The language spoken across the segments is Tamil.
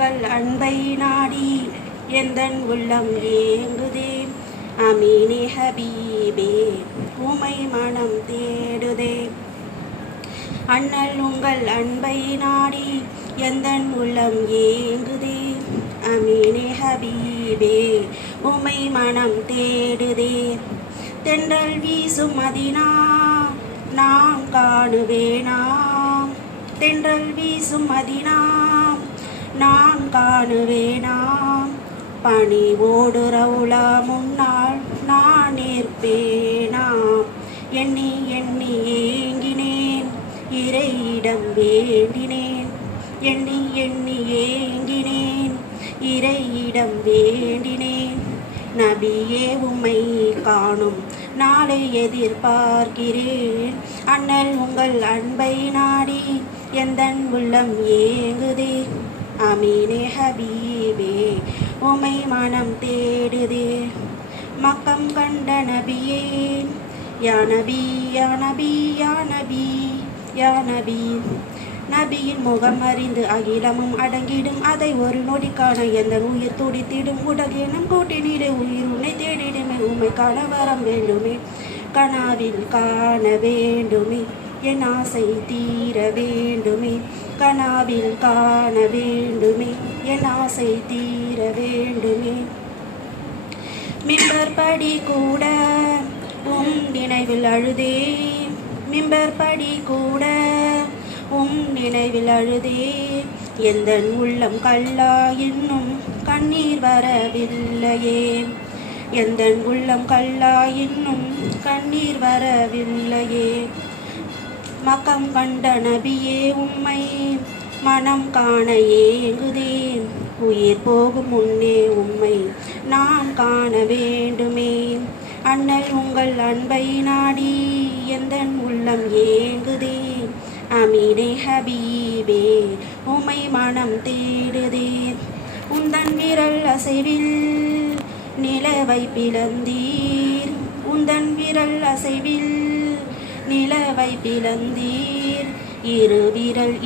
உங்கள் அன்பை நாடி எந்தன் உள்ளம் ஏங்குதே? அமீனே ஹபீபே உமை மனம் தேடுதே. அண்ணல் உங்கள் அன்பை நாடி எந்தன் உள்ளம் ஏங்குதே? அமீனே ஹபீபே உமை மனம் தேடுதே. தென்றல் வீசும் மதினா நாம் காணுவேனா? தென்றல் வீசும் மதினா நான் காணுவேனாம் பணிவோடு ரவுலா முன்னால் நான் நிற்பேனாம் எண்ணி எண்ணி ஏங்கினேன் இறையிடம் வேண்டினேன். எண்ணி எண்ணி ஏங்கினேன் இறையிடம் வேண்டினேன். நபியே உம்மை காணும் நாளை எதிர்பார்க்கிறேன். அண்ணல் உங்கள் அன்பை நாடி எந்தன் உள்ளம் ஏங்குதே? அமீனே ஹபீபே உமை மனம் தேடுதே. மக்கம் கண்ட நபியே யா நபி யா நபி யா நபி யா நபி. நபியின் முகம் அறிந்து அகிலமும் அடங்கிடும் அதை ஒரு நொடி காண எந்த உயிர் துடித்திடும். உடகேனும் கூட்டினிடு உயிர் உன்னை தேடிடுமே உமை காண வரம் வேண்டுமே. கனாவில் காண வேண்டுமே என் ஆசை தீர வேண்டுமே. கனாவில் காண வேண்டுமே. என் ஆசை தீர வேண்டுமே. மிம்பர் படி கூட உம் நினைவில் அழுதே மிம்பர் படி கூட உம் நினைவில் அழுதே எந்த உள்ளம் கல்லா இன்னும் கண்ணீர் வரவில்லையே. எந்த உள்ளம் கல்லா இன்னும் கண்ணீர் வரவில்லையே. மக்கம் கண்ட நபியே உம்மை மனம் காண ஏங்குதே உயிர் போகும் முன்னே உம்மை நான் காண வேண்டுமே. அண்ணல் உங்கள் அன்பை நாடி எந்த உள்ளம் ஏங்குதே? அமீனே ஹபீபே உமை மனம் தேடுதே. உந்தன் விரல் அசைவில் நிலவை பிளந்தீர். உந்தன் விரல் அசைவில் நிலவை பிளந்தீர். இரு விரல்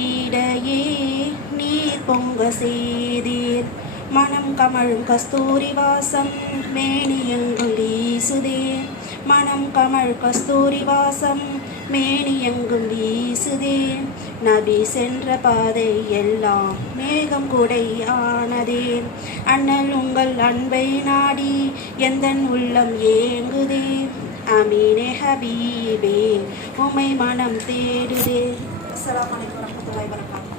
நீர் பொங்க செய்தீர். மனம் கமழும் கஸ்தூரி வாசம் மேனியங்கு வீசுதே. மனம் கமல் கஸ்தூரி வாசம் மேனியங்கும் வீசுதே. நபி சென்ற பாதை எல்லாம் மேகம் குடை ஆனதே. அண்ணல் உங்கள் அன்பை நாடி எந்தன் உள்ளம் ஏங்குதே. அமீனே ஹபீபே உமை மனம் தேடுதே. அஸ்ஸலாமு அலைக்கும் வரஹ்மத்துல்லாஹி வபரகாத்துஹு.